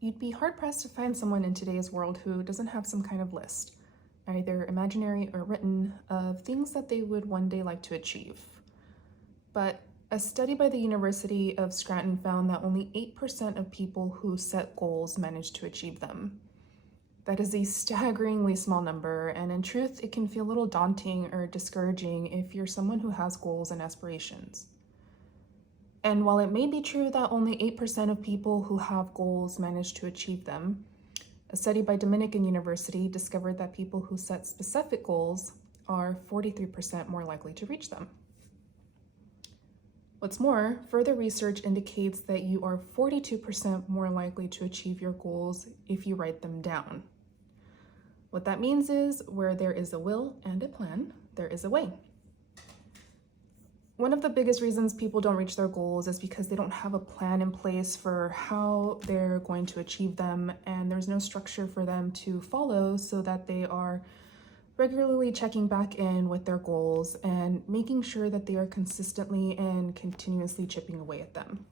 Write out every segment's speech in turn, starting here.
You'd be hard-pressed to find someone in today's world who doesn't have some kind of list, either imaginary or written, of things that they would one day like to achieve. But a study by the University of Scranton found that only 8% of people who set goals manage to achieve them. That is a staggeringly small number, and in truth, it can feel a little daunting or discouraging if you're someone who has goals and aspirations. And while it may be true that only 8% of people who have goals manage to achieve them, a study by Dominican University discovered that people who set specific goals are 43% more likely to reach them. What's more, further research indicates that you are 42% more likely to achieve your goals if you write them down. What that means is, where there is a will and a plan, there is a way. One of the biggest reasons people don't reach their goals is because they don't have a plan in place for how they're going to achieve them, and there's no structure for them to follow so that they are regularly checking back in with their goals and making sure that they are consistently and continuously chipping away at them.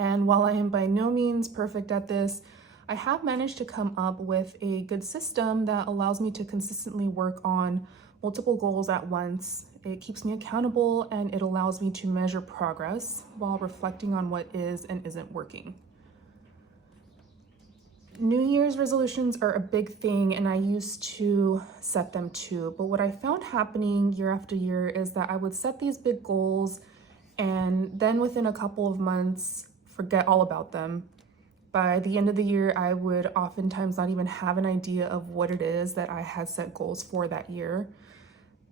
And while I am by no means perfect at this, I have managed to come up with a good system that allows me to consistently work on multiple goals at once. It keeps me accountable and it allows me to measure progress while reflecting on what is and isn't working. New Year's resolutions are a big thing, and I used to set them too. But what I found happening year after year is that I would set these big goals and then within a couple of months, forget all about them. By the end of the year, I would oftentimes not even have an idea of what it is that I had set goals for that year.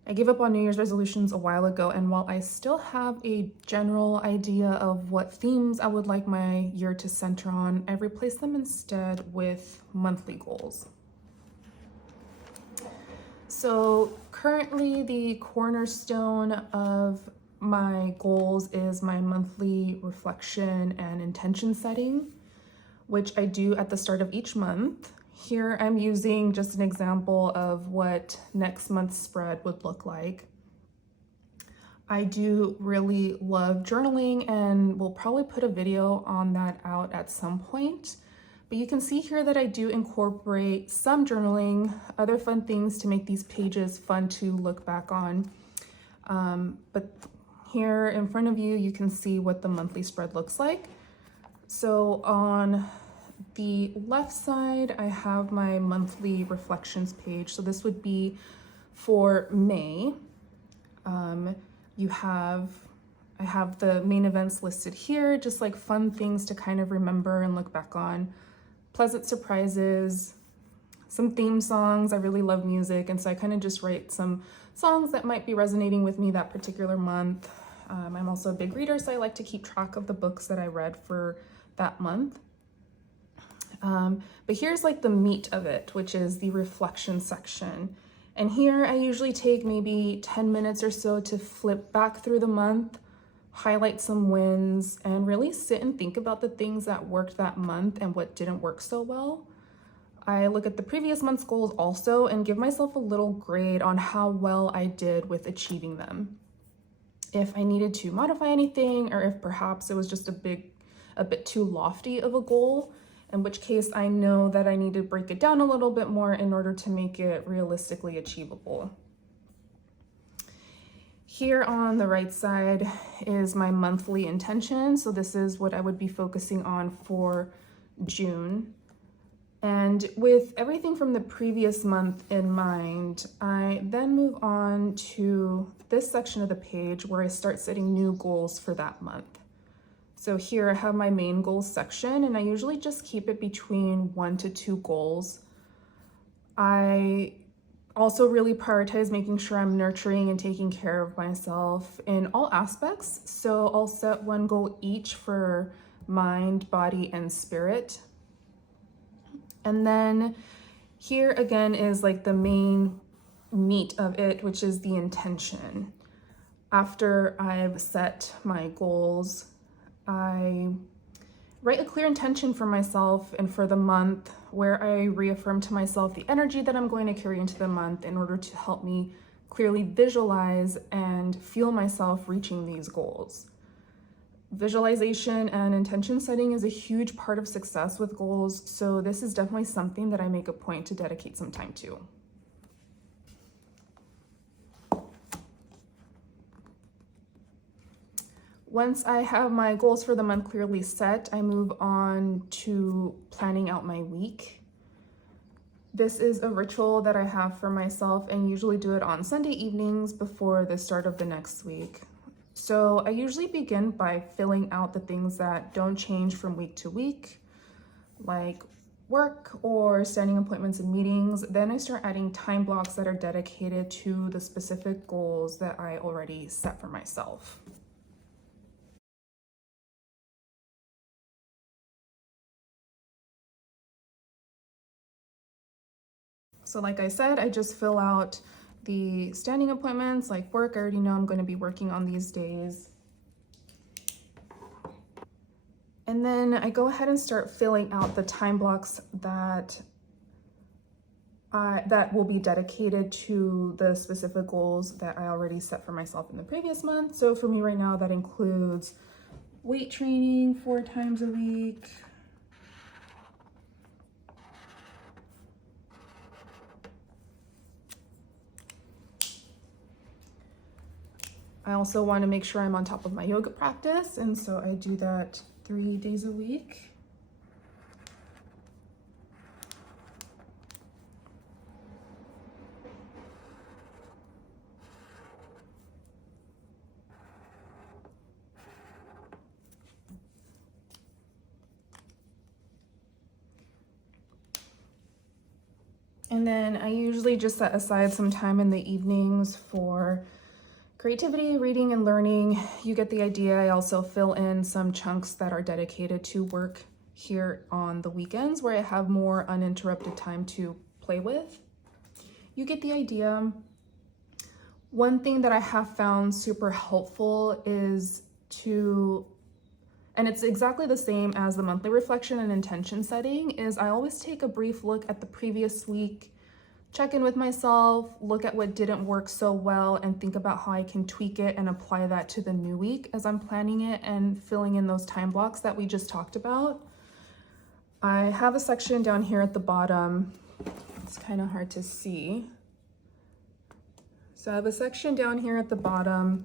I gave up on New Year's resolutions a while ago, and while I still have a general idea of what themes I would like my year to center on, I've replaced them instead with monthly goals. So currently the cornerstone of my goals is my monthly reflection and intention setting, which I do at the start of each month. Here I'm using just an example of what next month's spread would look like. I do really love journaling and will probably put a video on that out at some point. But you can see here that I do incorporate some journaling, other fun things to make these pages fun to look back on. But here in front of you, you can see what the monthly spread looks like. So on the left side, I have my monthly reflections page. So this would be for May. I have the main events listed here, just like fun things to kind of remember and look back on. Pleasant surprises, some theme songs. I really love music, and so I kind of just write some songs that might be resonating with me that particular month. I'm also a big reader, so I like to keep track of the books that I read for that month. But here's like the meat of it, which is the reflection section. And here I usually take maybe 10 minutes or so to flip back through the month, highlight some wins, and really sit and think about the things that worked that month and what didn't work so well. I look at the previous month's goals also and give myself a little grade on how well I did with achieving them. If I needed to modify anything, or if perhaps it was just a bit too lofty of a goal, in which case I know that I need to break it down a little bit more in order to make it realistically achievable. Here on the right side is my monthly intention. So this is what I would be focusing on for June. And with everything from the previous month in mind, I then move on to this section of the page where I start setting new goals for that month. So here I have my main goals section, and I usually just keep it between 1 to 2 goals. I also really prioritize making sure I'm nurturing and taking care of myself in all aspects. So I'll set 1 goal each for mind, body, and spirit. And then here again is like the main meat of it, which is the intention. After I've set my goals, I write a clear intention for myself and for the month, where I reaffirm to myself the energy that I'm going to carry into the month in order to help me clearly visualize and feel myself reaching these goals. Visualization and intention setting is a huge part of success with goals, so this is definitely something that I make a point to dedicate some time to. Once I have my goals for the month clearly set, I move on to planning out my week. This is a ritual that I have for myself and usually do it on Sunday evenings before the start of the next week. So I usually begin by filling out the things that don't change from week to week, like work or standing appointments and meetings. Then I start adding time blocks that are dedicated to the specific goals that I already set for myself. So like I said, I just fill out the standing appointments, like work. I already know I'm going to be working on these days. And then I go ahead and start filling out the time blocks that will be dedicated to the specific goals that I already set for myself in the previous month. So for me right now, that includes weight training 4 times a week, I also want to make sure I'm on top of my yoga practice, and so I do that 3 days a week. And then I usually just set aside some time in the evenings for creativity, reading, and learning. You get the idea. I also fill in some chunks that are dedicated to work here on the weekends where I have more uninterrupted time to play with. You get the idea. One thing that I have found super helpful is and it's exactly the same as the monthly reflection and intention setting, is I always take a brief look at the previous week, check in with myself, look at what didn't work so well, and think about how I can tweak it and apply that to the new week as I'm planning it and filling in those time blocks that we just talked about. I have a section down here at the bottom. It's kind of hard to see. So I have a section down here at the bottom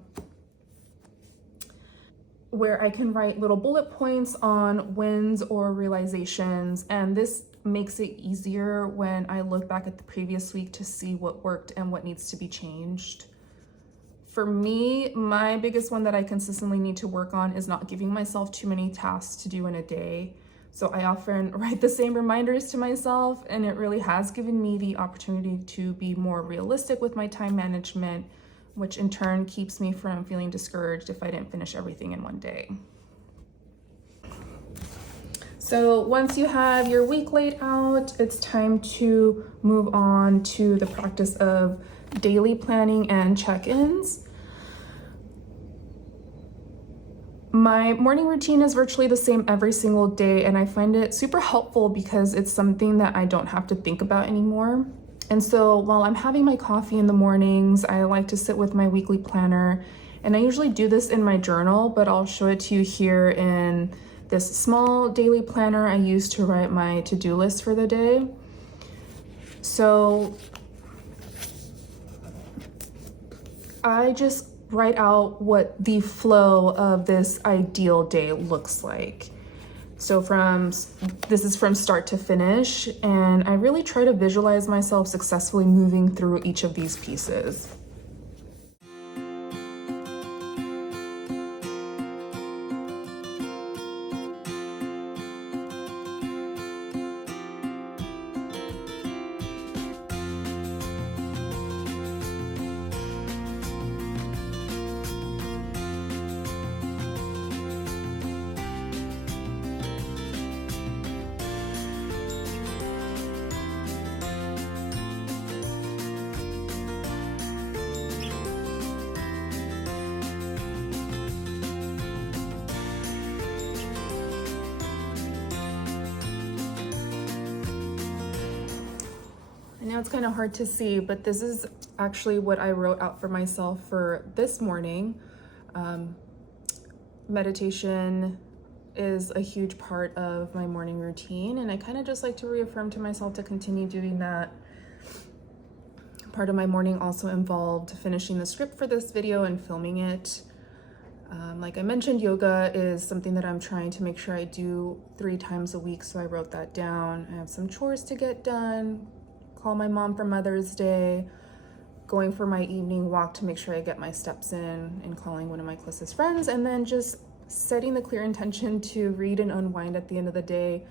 where I can write little bullet points on wins or realizations, and this makes it easier when I look back at the previous week to see what worked and what needs to be changed. For me, my biggest one that I consistently need to work on is not giving myself too many tasks to do in a day. So I often write the same reminders to myself, and it really has given me the opportunity to be more realistic with my time management, which in turn keeps me from feeling discouraged if I didn't finish everything in one day. So once you have your week laid out, it's time to move on to the practice of daily planning and check-ins. My morning routine is virtually the same every single day, and I find it super helpful because it's something that I don't have to think about anymore. And so while I'm having my coffee in the mornings, I like to sit with my weekly planner, and I usually do this in my journal, but I'll show it to you here in this small daily planner I use to write my to-do list for the day. So I just write out what the flow of this ideal day looks like. So this is from start to finish, and I really try to visualize myself successfully moving through each of these pieces. I know it's kind of hard to see, but this is actually what I wrote out for myself for this morning. meditation is a huge part of my morning routine, and I kind of just like to reaffirm to myself to continue doing that. Part of my morning also involved finishing the script for this video and filming it. Like I mentioned, yoga is something that I'm trying to make sure I do 3 times a week, so I wrote that down. I have some chores to get done, call my mom for Mother's Day, going for my evening walk to make sure I get my steps in, and calling one of my closest friends, and then just setting the clear intention to read and unwind at the end of the day.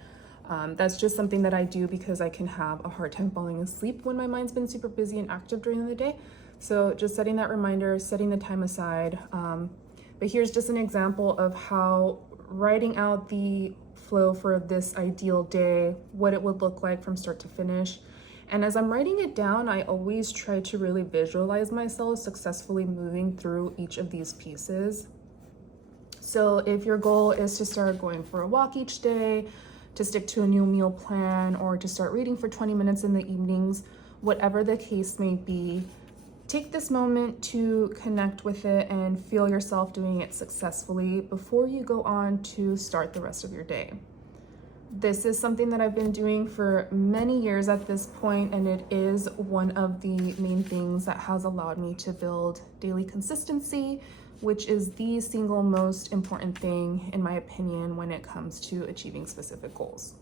That's just something that I do because I can have a hard time falling asleep when my mind's been super busy and active during the day. So just setting that reminder, setting the time aside. But here's just an example of how writing out the flow for this ideal day, what it would look like from start to finish. And as I'm writing it down, I always try to really visualize myself successfully moving through each of these pieces. So if your goal is to start going for a walk each day, to stick to a new meal plan, or to start reading for 20 minutes in the evenings, whatever the case may be, take this moment to connect with it and feel yourself doing it successfully before you go on to start the rest of your day. This is something that I've been doing for many years at this point, and it is one of the main things that has allowed me to build daily consistency, which is the single most important thing, in my opinion, when it comes to achieving specific goals.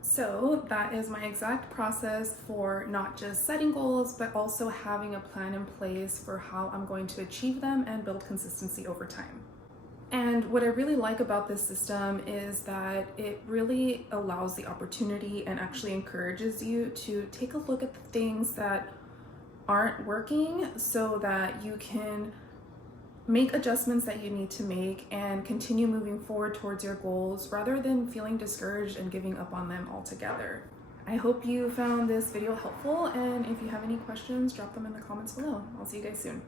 So that is my exact process for not just setting goals, but also having a plan in place for how I'm going to achieve them and build consistency over time. And what I really like about this system is that it really allows the opportunity and actually encourages you to take a look at the things that aren't working so that you can make adjustments that you need to make and continue moving forward towards your goals rather than feeling discouraged and giving up on them altogether. I hope you found this video helpful, and if you have any questions, drop them in the comments below. I'll see you guys soon.